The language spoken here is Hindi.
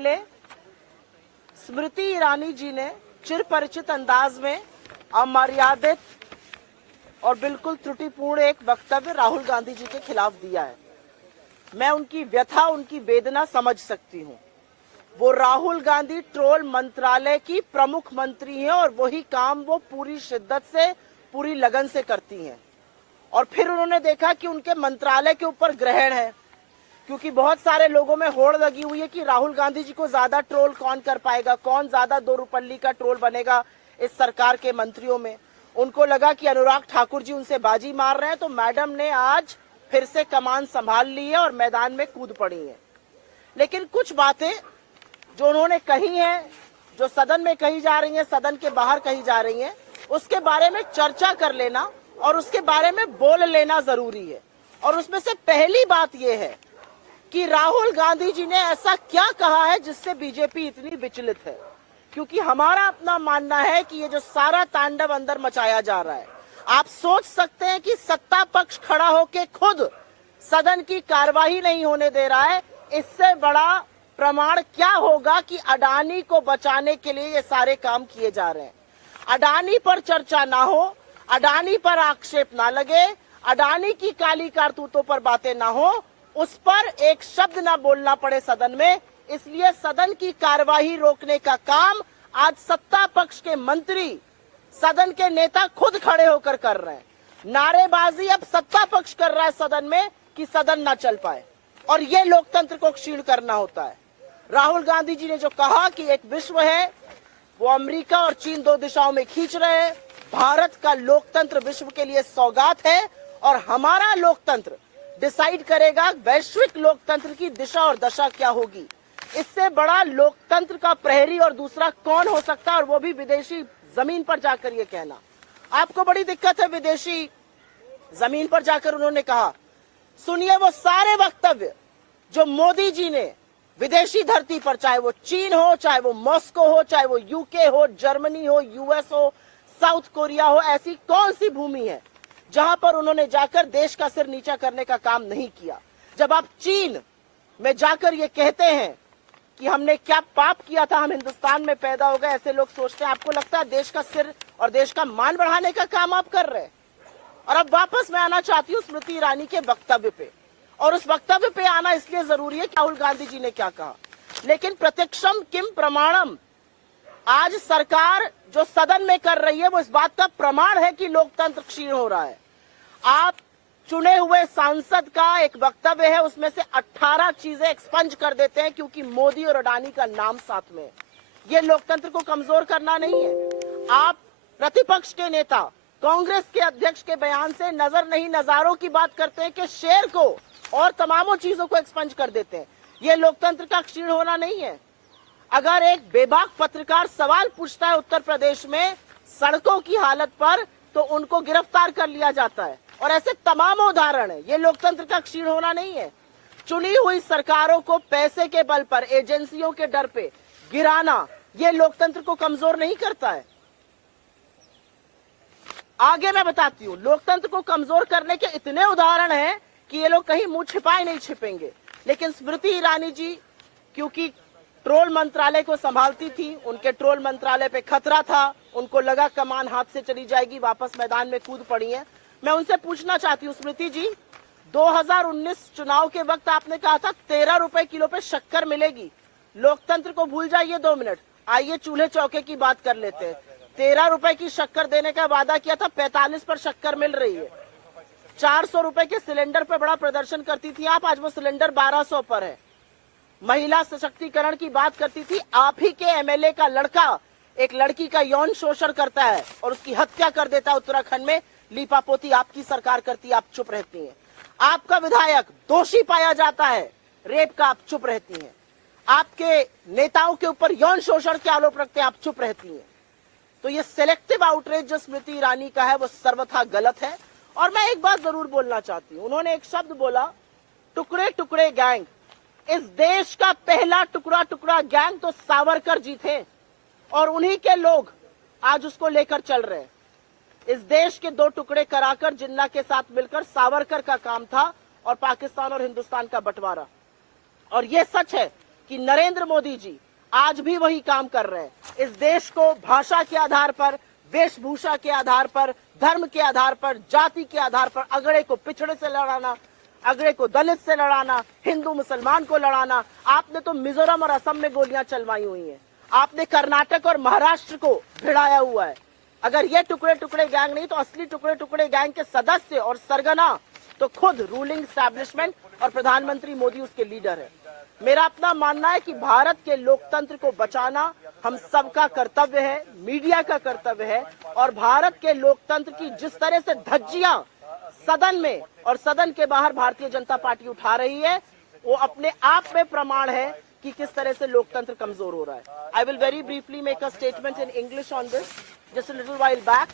पहले स्मृति ईरानी जी ने चिरपरिचित अंदाज में अमर्यादित और बिल्कुल त्रुटिपूर्ण एक वक्तव्य राहुल गांधी जी के खिलाफ दिया है। मैं उनकी व्यथा, उनकी वेदना समझ सकती हूँ। वो राहुल गांधी ट्रोल मंत्रालय की प्रमुख मंत्री हैं और वही काम वो पूरी शिद्दत से, पूरी लगन से करती हैं। और फिर उन्होंने देखा कि उनके मंत्रालय के ऊपर ग्रहण है, क्योंकि बहुत सारे लोगों में होड़ लगी हुई है कि राहुल गांधी जी को ज्यादा ट्रोल कौन कर पाएगा, कौन ज्यादा दो रुपल्ली का ट्रोल बनेगा इस सरकार के मंत्रियों में। उनको लगा कि अनुराग ठाकुर जी उनसे बाजी मार रहे हैं, तो मैडम ने आज फिर से कमान संभाल ली है और मैदान में कूद पड़ी है। लेकिन कुछ बातें जो उन्होंने कही हैं, जो सदन में कही जा रही हैं, सदन के बाहर कही जा रही हैं, उसके बारे में चर्चा कर लेना और उसके बारे में बोल लेना जरूरी है। और उसमें से पहली बात यह है कि राहुल गांधी जी ने ऐसा क्या कहा है जिससे बीजेपी इतनी विचलित है। क्योंकि हमारा अपना मानना है कि ये जो सारा तांडव अंदर मचाया जा रहा है, आप सोच सकते हैं कि सत्ता पक्ष खड़ा होकर खुद सदन की कार्यवाही नहीं होने दे रहा है। इससे बड़ा प्रमाण क्या होगा कि अडानी को बचाने के लिए ये सारे काम किए जा रहे हैं। अडानी पर चर्चा ना हो, अडानी पर आक्षेप ना लगे, अडानी की काली कारतूतों पर बातें ना हो, उस पर एक शब्द ना बोलना पड़े सदन में। इसलिए सदन की कार्यवाही रोकने का काम आज सत्ता पक्ष के मंत्री, सदन के नेता खुद खड़े होकर कर रहे हैं। नारेबाजी अब सत्ता पक्ष कर रहा है सदन में कि सदन ना चल पाए, और ये लोकतंत्र को क्षीण करना होता है। राहुल गांधी जी ने जो कहा कि एक विश्व है, वो अमेरिका और चीन दो दिशाओं में खींच रहे हैं। भारत का लोकतंत्र विश्व के लिए सौगात है और हमारा लोकतंत्र डिसाइड करेगा वैश्विक लोकतंत्र की दिशा और दशा क्या होगी। इससे बड़ा लोकतंत्र का प्रहरी और दूसरा कौन हो सकता है, और वो भी विदेशी जमीन पर जाकर ये कहना। आपको बड़ी दिक्कत है विदेशी जमीन पर जाकर उन्होंने कहा। सुनिए वो सारे वक्तव्य जो मोदी जी ने विदेशी धरती पर, चाहे वो चीन हो, चाहे वो मॉस्को हो, चाहे वो यूके हो, जर्मनी हो, यूएस हो, साउथ कोरिया हो, ऐसी कौन सी भूमि है जहां पर उन्होंने जाकर देश का सिर नीचा करने का काम नहीं किया। जब आप चीन में जाकर ये कहते हैं कि हमने क्या पाप किया था, हम हिंदुस्तान में पैदा हो गए, ऐसे लोग सोचते हैं, आपको लगता है देश का सिर और देश का मान बढ़ाने का काम आप कर रहे हैं। और अब वापस मैं आना चाहती हूँ स्मृति ईरानी के वक्तव्य पे, और उस वक्तव्य पे आना इसलिए जरूरी है कि राहुल गांधी जी ने क्या कहा। लेकिन प्रत्यक्षम किम प्रमाणम, आज सरकार जो सदन में कर रही है वो इस बात का प्रमाण है कि लोकतंत्र क्षीण हो रहा है। आप चुने हुए सांसद का एक वक्तव्य है, उसमें से 18 चीजें एक्सपंज कर देते हैं क्योंकि मोदी और अडानी का नाम साथ में। ये लोकतंत्र को कमजोर करना नहीं है। आप प्रतिपक्ष के नेता, कांग्रेस के अध्यक्ष के बयान से नजर नहीं नजारों की बात करते हैं कि शेर को और तमामों चीजों को एक्सपंज कर देते हैं। ये लोकतंत्र का क्षीण होना नहीं है। अगर एक बेबाक पत्रकार सवाल पूछता है उत्तर प्रदेश में सड़कों की हालत पर, तो उनको गिरफ्तार कर लिया जाता है, और ऐसे तमाम उदाहरण है। ये लोकतंत्र का क्षीण होना नहीं है। चुनी हुई सरकारों को पैसे के बल पर, एजेंसियों के डर पे गिराना, ये लोकतंत्र को कमजोर नहीं करता है। आगे मैं बताती हूँ, लोकतंत्र को कमजोर करने के इतने उदाहरण हैं कि ये लोग कहीं मुंह छिपाए नहीं छिपेंगे। लेकिन स्मृति ईरानी जी क्योंकि ट्रोल मंत्रालय को संभालती थी, उनके ट्रोल मंत्रालय पे खतरा था, उनको लगा कमान हाथ से चली जाएगी, वापस मैदान में कूद पड़ी हैं। मैं उनसे पूछना चाहती हूँ स्मृति जी, 2019 चुनाव के वक्त आपने कहा था 13 रुपए किलो पे शक्कर मिलेगी। लोकतंत्र को भूल जाइए 2 मिनट, आइए चूल्हे चौके की बात कर लेते हैं। 13 रुपए की शक्कर देने का वादा किया था, 45 पर शक्कर मिल रही है। 400 रुपए के सिलेंडर पर बड़ा प्रदर्शन करती थी आप, आज वो सिलेंडर 1200 पर है। महिला सशक्तिकरण की बात करती थी, आप ही के एमएलए का लड़का एक लड़की का यौन शोषण करता है और उसकी हत्या कर देता है उत्तराखंड में, लीपापोती आपकी सरकार करती है, आप चुप रहती हैं। आपका विधायक दोषी पाया जाता है रेप का, आप चुप रहती हैं। आपके नेताओं के ऊपर यौन शोषण के आरोप रखते हैं, आप चुप रहती हैं। तो ये सिलेक्टिव आउटरीच जो स्मृति ईरानी का है वो सर्वथा गलत है। और मैं एक बात जरूर बोलना चाहती हूँ, उन्होंने एक शब्द बोला, टुकड़े टुकड़े गैंग। इस देश का पहला टुकड़ा टुकड़ा गैंग तो सावरकर जी थे, और उन्हीं के लोग आज उसको लेकर चल रहे हैं। इस देश के 2 टुकड़े कराकर जिन्ना के साथ मिलकर सावरकर का काम था, और पाकिस्तान और हिंदुस्तान का बंटवारा। और यह सच है कि नरेंद्र मोदी जी आज भी वही काम कर रहे हैं। इस देश को भाषा के आधार पर, वेशभूषा के आधार पर, धर्म के आधार पर, जाति के आधार पर अगड़े को पिछड़े से लड़ाना, अगड़े को दलित से लड़ाना, हिंदू मुसलमान को लड़ाना। आपने तो मिजोरम और असम में गोलियां चलवाई हुई हैं, आपने कर्नाटक और महाराष्ट्र को भिड़ाया हुआ है। अगर ये टुकड़े टुकड़े गैंग नहीं तो असली टुकड़े टुकड़े गैंग के सदस्य और सरगना तो खुद रूलिंग एस्टैब्लिशमेंट और प्रधानमंत्री मोदी उसके लीडर है। मेरा अपना मानना है कि भारत के लोकतंत्र को बचाना हम सबका कर्तव्य है, मीडिया का कर्तव्य है। और भारत के लोकतंत्र की जिस तरह से धज्जियां सदन में और सदन के बाहर भारतीय जनता पार्टी उठा रही है, वो अपने आप में प्रमाण है कि किस तरह से लोकतंत्र कमजोर हो रहा है। I will very briefly make a statement in English on this just a little while back.